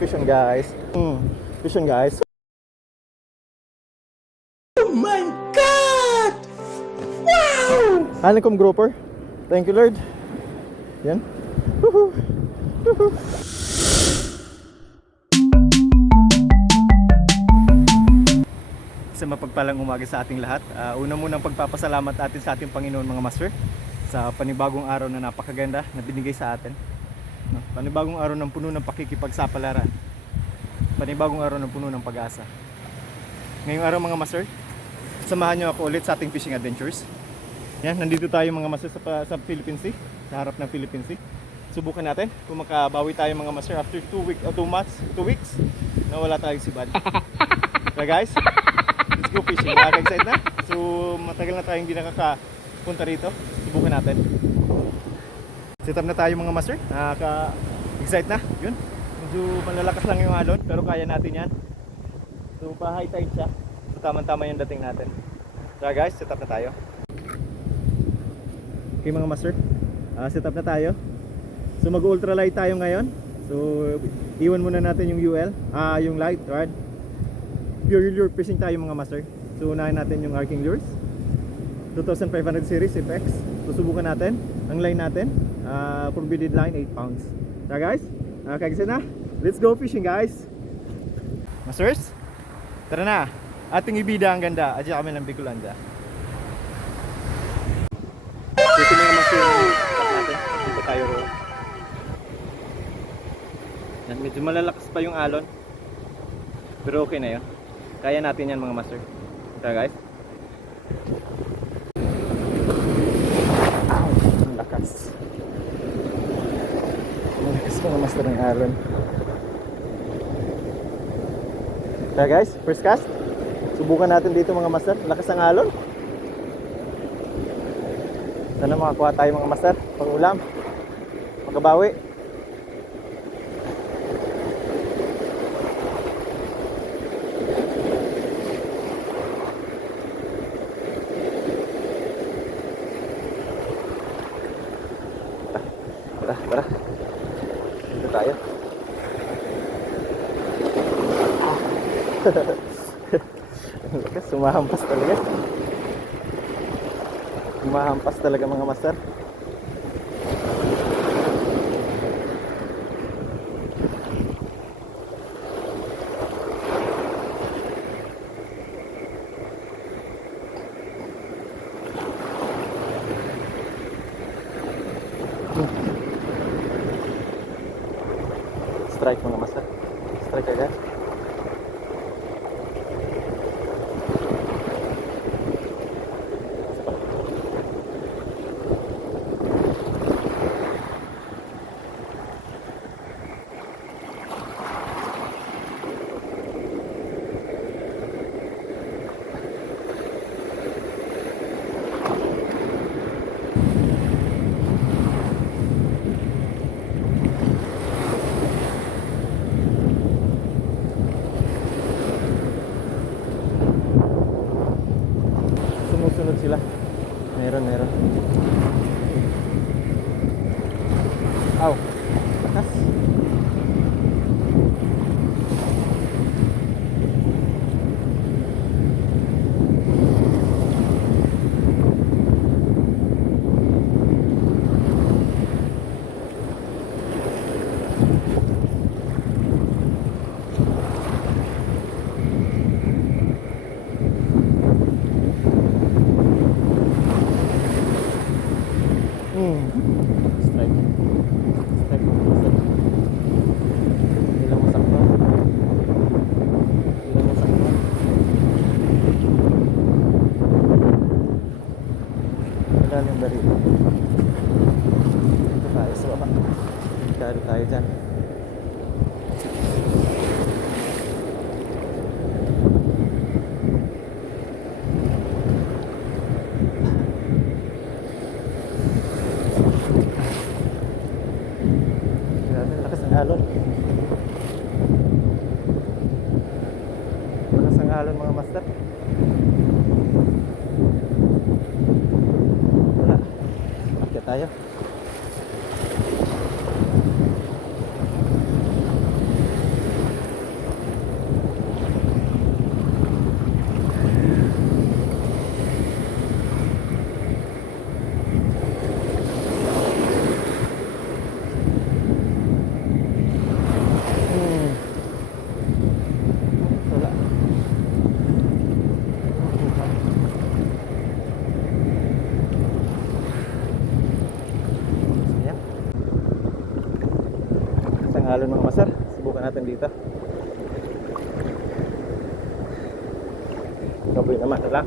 fishing guys. Fishing guys. Oh my God! Wow! Honeycomb grouper. Thank you Lord. Yan. Woohoo! Woohoo! Sa mapagpalang umaga sa ating lahat. Una munang pagpapasalamat natin sa ating Panginoon mga master sa panibagong araw na napakaganda na binigay sa atin. No? Panibagong araw ng puno ng pakikipagsapalaran. Panibagong araw ng puno ng pag-asa. Ngayong araw mga master, samahan nyo ako ulit sa ating fishing adventures. Yan, nandito tayo mga master sa Philippine Sea, sa harap ng Philippine Sea. Subukan natin kung makabawi tayo mga master after 2 weeks na wala tayong sibad. So guys, let's go fishing. Nakaka-excite na. So matagal na tayong hindi nakakapunta rito. Subukan natin. Set up na tayo mga master. Nakaka-excite na. Yun. Medyo malalakas lang yung alon pero kaya natin yan. So pa-high tide siya. So tama-tama yung dating natin. So guys, set up na tayo. Okay mga master, set up na tayo. So mag-ultralight tayo ngayon. So iwan muna natin yung UL, yung light rod. Pure lure fishing tayo mga master. So unahin natin yung arcing lures 2500 series FX. So subukan natin ang line natin, forbidden line 8 pounds. So guys, kagisa na. Let's go fishing guys. Masters, tara na. Ating ibida ang ganda. Adya kami ng Bicolanda. Dito mga master natin. Dito tayo roon. Medyo malalakas pa yung alon. Pero okay na yun. Kaya natin yan mga master. Tara guys. Ang lakas. Ang lakas mga master ng alon. Tara guys, first cast. Subukan natin dito mga master. Lakas ng alon. Sana makakuha tayo mga master. Pang ulam. Magkabawi. Tara. Dito tayo. Sumahampas talaga. Sumahampas talaga mga master. Strike mga master. Strike agad. Sumusunod sila. Meron. Aw. Lakas. Strike. Hindi lang masakto. Wala yung baril. Dito tayo sa baba. Dito tayo dyan. Alon. Lakas ang alon mga master. Wala. Akya tayo. alon mga master. Subukan natin dito. Gabi naman, wala.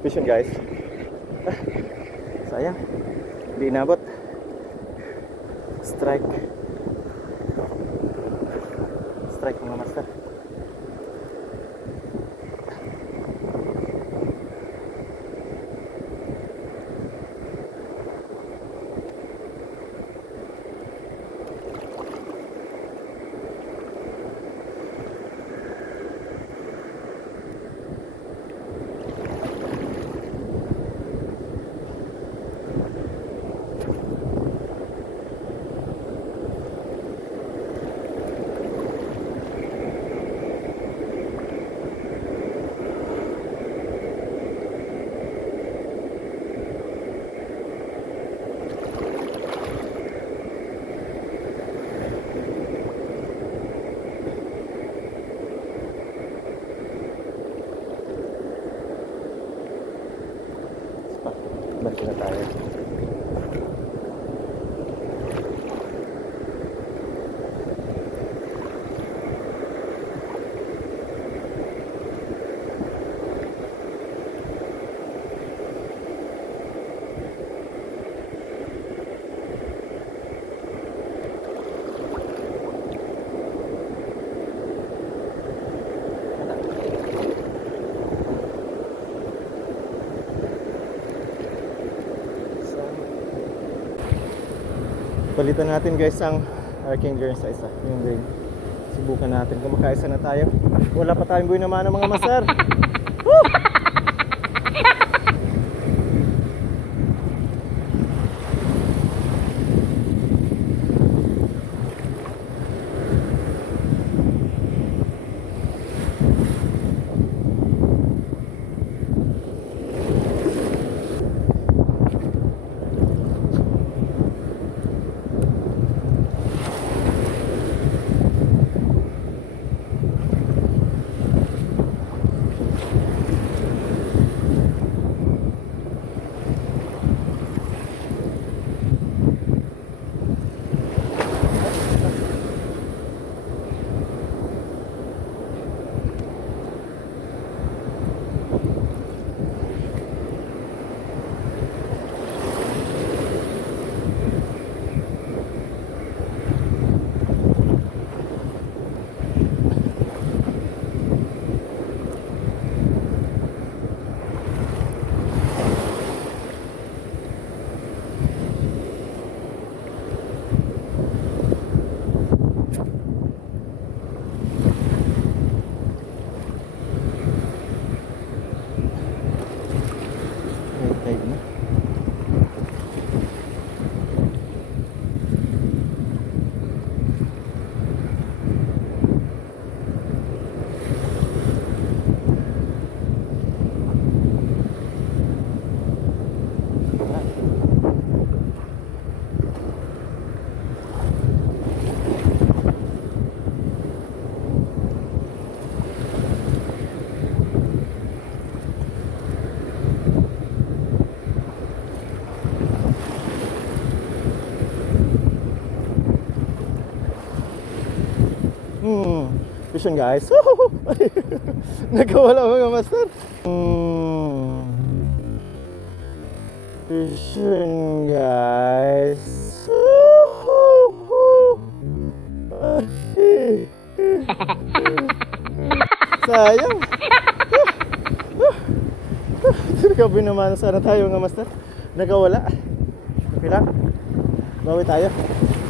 Vision guys. Sayang di inabot. Strike mga master. Balik na tayo. Palitan natin guys ang arcing gear sa isa, yung ring. Subukan natin kung makaisa na tayo. Wala pa tayong buhay naman ng mga master. Woo! Vision guys. Nakawala mga master. Vision guys. Sayang. Gabi naman sana tayo mga master. Nakawala. Okay lang. Bawi tayo.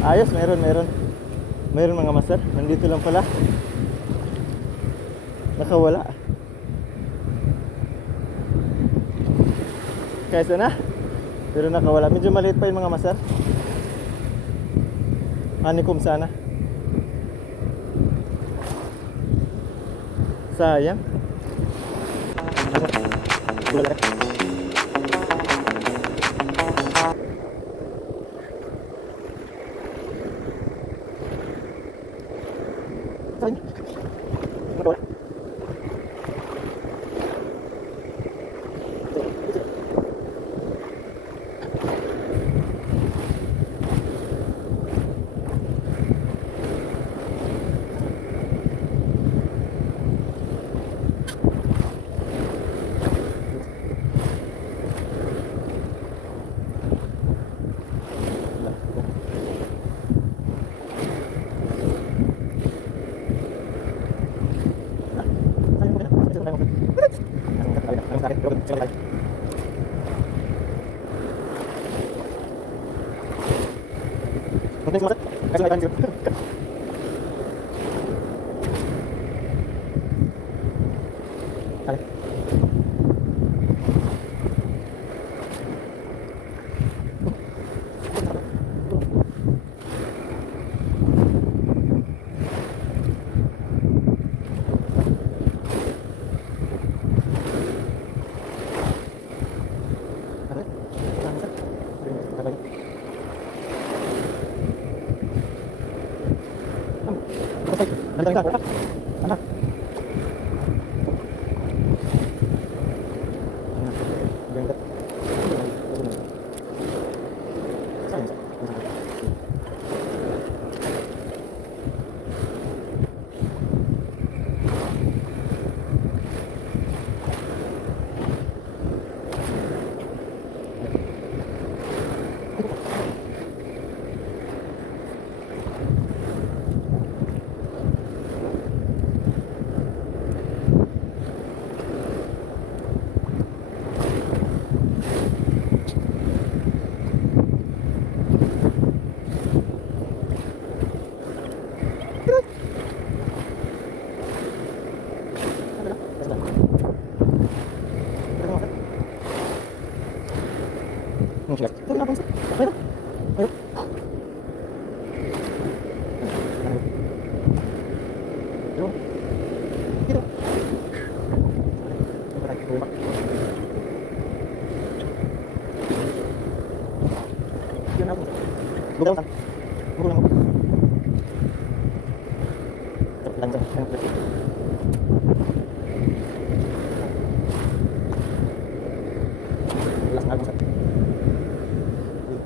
Ayos, meron mga master. Nandito lang pala. Nakawala. Kaysa na. Pero nakawala. Medyo maliit pa yung mga master. Honeycomb sana. Sayang.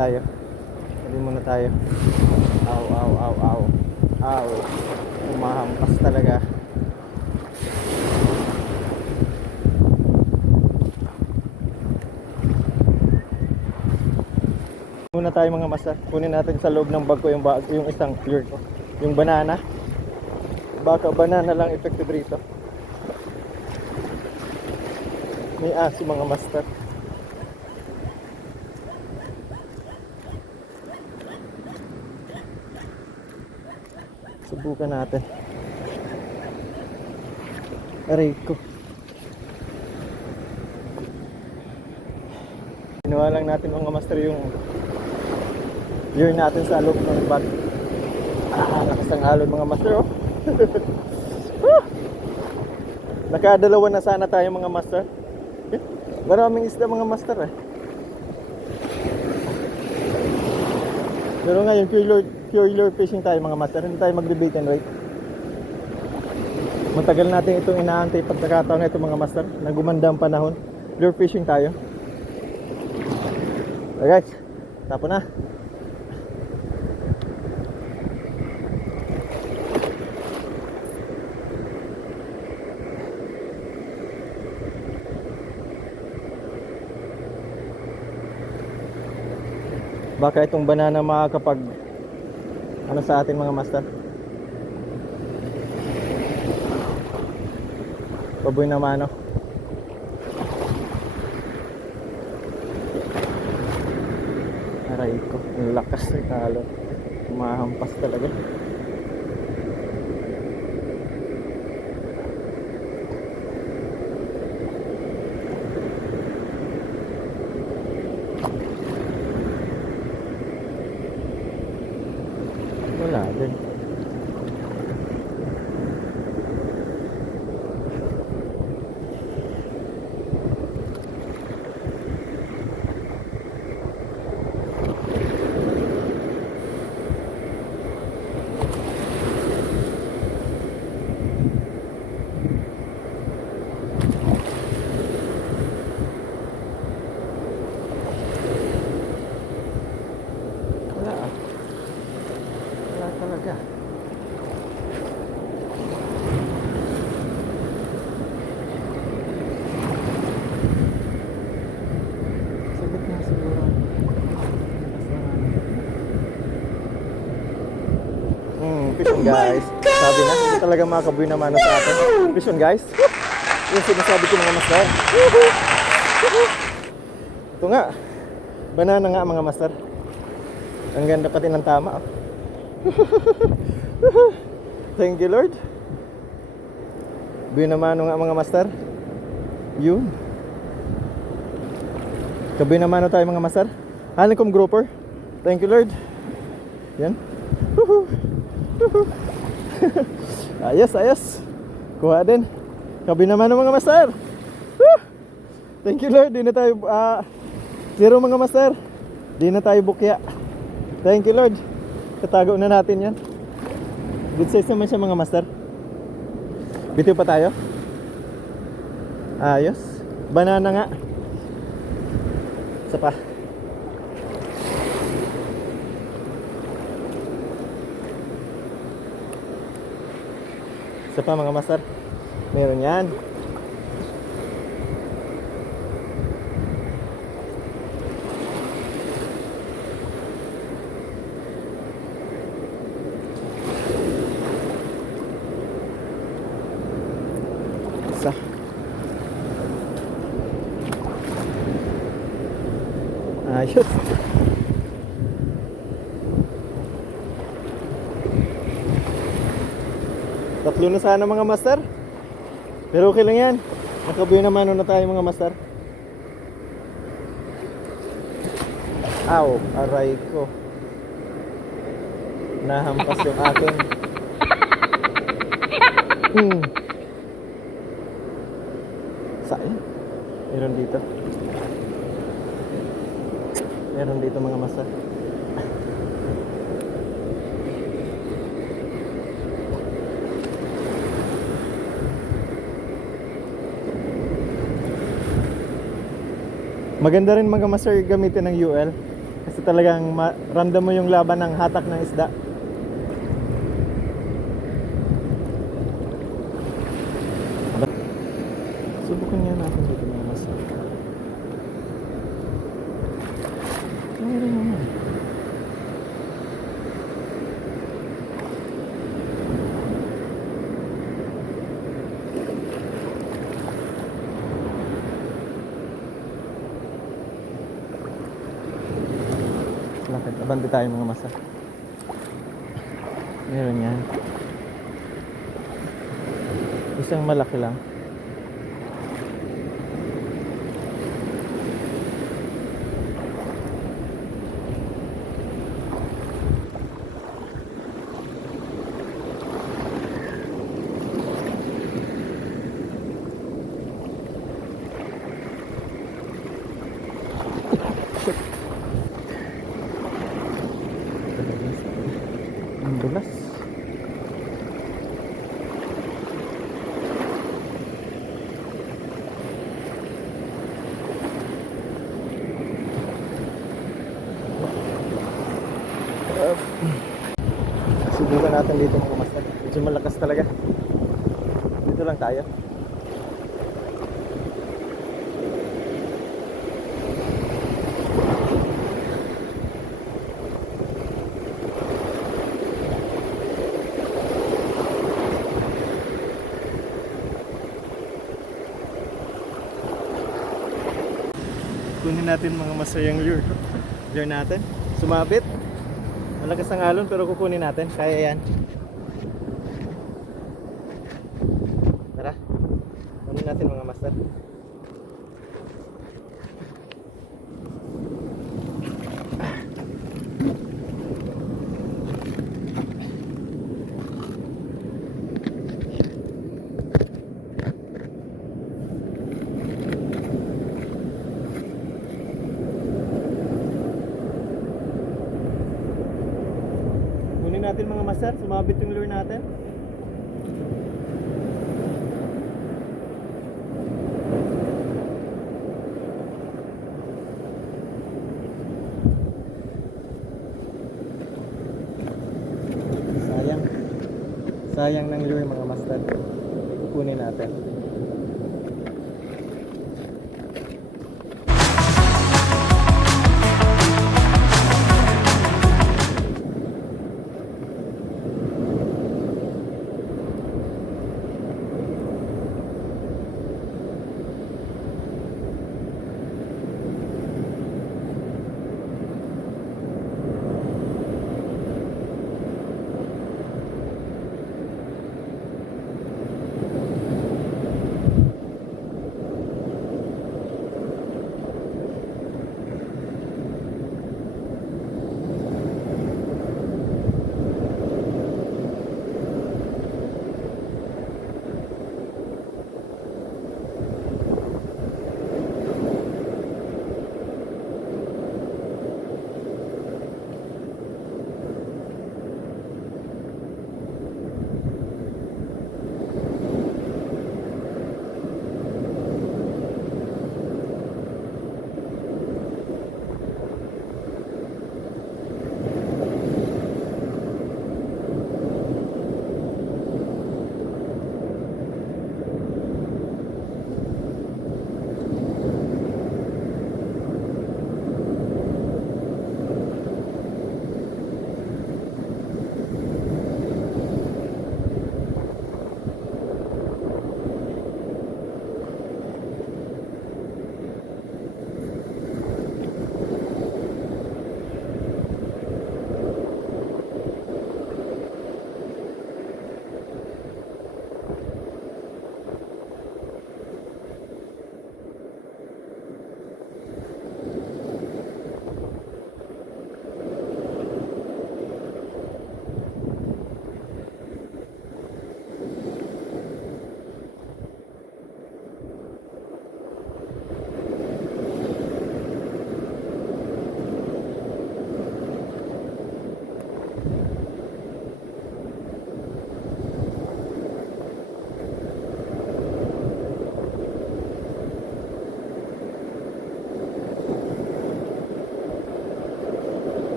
Tayo. Sabi muna tayo. Aw, aw, aw, aw. Aw. Umahampas talaga. Muna tayo mga master. Kunin natin sa loob ng bag ko yung isang lure ko. Yung banana. Baka banana lang effective rito. May aso mga master. Subukan natin. Aray ko. Ginawa lang natin mga master yung lure natin sa loob ng bag. Lakas ang alon mga master oh. Nakadalawa na sana tayo mga master. Maraming isda mga master eh. Pero ngayon pure lure fishing tayo mga master. Hindi tayo mag-debate and rate. Matagal natin itong inaantay pagkakataon na ito mga master. Nagumanda ang panahon. Lure fishing tayo. Okay guys, tapo na. Baka itong banana makakapag ano sa atin mga master. Baboy na mano. Aray ko, ang lakas ng talo. Mahampas talaga. Yun guys, sabi na, hindi talaga makabuy na mano sa atin. Vision guys, yung sinasabi ko mga master. Ito nga, banana nga mga master. Ang ganda pati ng tama. Thank you Lord. Buy na mano nga mga master. Yun. Kabuy na mano tayo mga master. Honeycomb grouper. Thank you Lord. Yan. Ayos, ayos. Kuha din. Kabi naman ng mga master. Thank you Lord. Di na tayo zero mga master. Di na tayo bukya. Thank you Lord. Tatago na natin yan. Good size naman siya mga master. Bitiw pa tayo. Ayos. Banana nga. Isa pa. Isa pa mga master. Meron yan. Isa. Ayos. Tatlo na sana mga master. Pero okay lang yan. Nakabuhay naman na tayo mga master. Aw, aray ko. Nahampas yung akin. Saan? Meron dito. Meron dito mga master. Maganda rin mga master gamitin ng UL kasi talagang random mo yung laban ng hatak ng isda. Subukan niya natin dito mga master. Meron naman. Abante tayo mga masa. Meron yan. Isang malaki lang. Dulas. Subukan natin dito mga master. Medyo malakas talaga. Dito lang tayo. Kunin natin mga masayang lure. Lure natin. Sumabit. Malakas ang alon pero kukunin natin. Kaya yan. Tara. Kunin natin mga master. Natin mga master, sumabit yung lure natin. Sayang ng lure mga master. Kunin natin.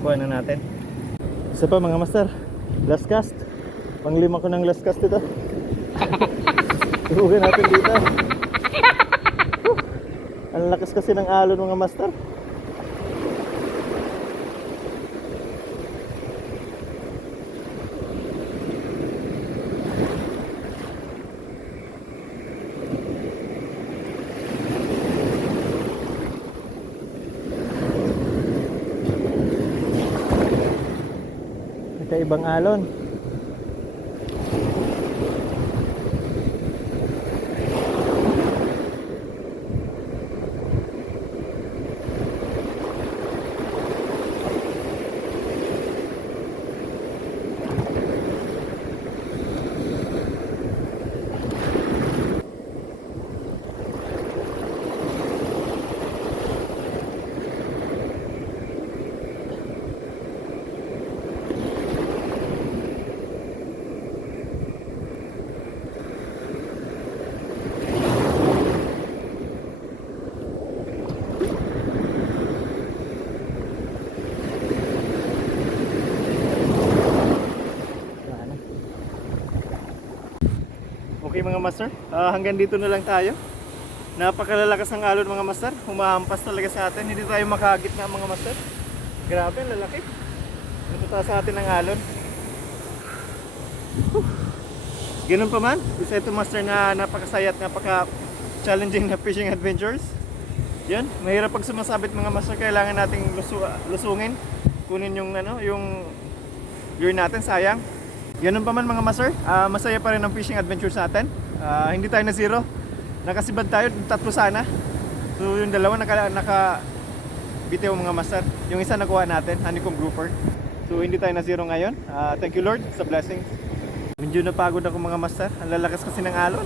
kuha na natin. Isa pa mga master, last cast. Panglima ko ng last cast ito. Ihugan natin dito. Ang lakas kasi ng alon mga master. Ibang alon. Okay mga master, hanggang dito na lang tayo. Napakalalakas ng alon mga master. Humahampas talaga sa atin. Hindi tayo makagit na mga master. Grabe, lalaki. Natuta sa atin ng alon. Ganun pa man, isa ito master na napakasaya at napaka-challenging na fishing adventures. Yan, mahirap pag sumasabit mga master. Kailangan nating lusungin. Kunin yung yung lure natin, sayang. Ganun pa man mga master, masaya pa rin ang fishing adventure sa atin. Hindi tayo na zero. Nakasibad tayo, 3 sana. So yung dalawa naka bitiw mga master. Yung isa nakuha natin, honeycomb grouper. So hindi tayo na zero ngayon. Thank you Lord sa blessings. Medyo napagod ako mga master. Ang lalakas kasi ng alon.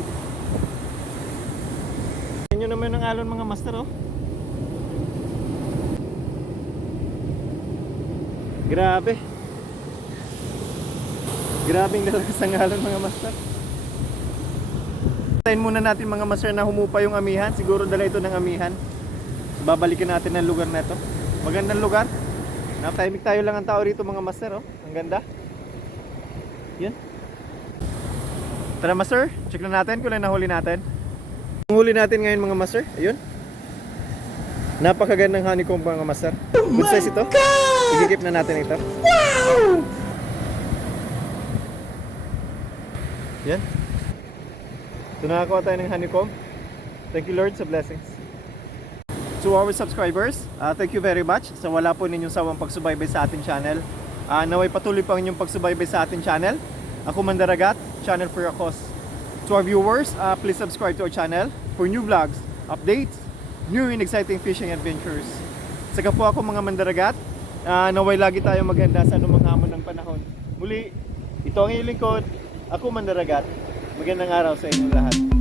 Tingnan nyo naman ng alon mga master oh. Grabe. Grabing lalakas ng alon mga master. Tayin muna natin mga master na humupa yung amihan. Siguro dala ito ng amihan. Babalikin natin ang lugar na ito. Magandang lugar. Natahimik tayo lang ang tao rito mga master oh. Ang ganda. Yan. Tara master, check na natin kung ano nahuli natin. Ang huli natin ngayon mga master, ayun. Napakagandang honeycomb mga master. Good size ito. Igigip na natin ito. Wow! Yan. So nakakuha tayo ng honeycomb. Thank you Lord sa blessings. To our subscribers, thank you very much sa wala po ninyong sawang pagsubaybay sa ating channel. Naway patuloy pa ang inyong pagsubaybay sa ating channel. Ako Mandaragat, channel for your cause. To our viewers, please subscribe to our channel for new vlogs, updates, new and exciting fishing adventures. Saka po ako mga Mandaragat, naway lagi tayong maganda sa anumang hamon ng panahon. Muli, ito ang inyong lingkod. Ako Mandaragat. Magandang araw sa inyong lahat.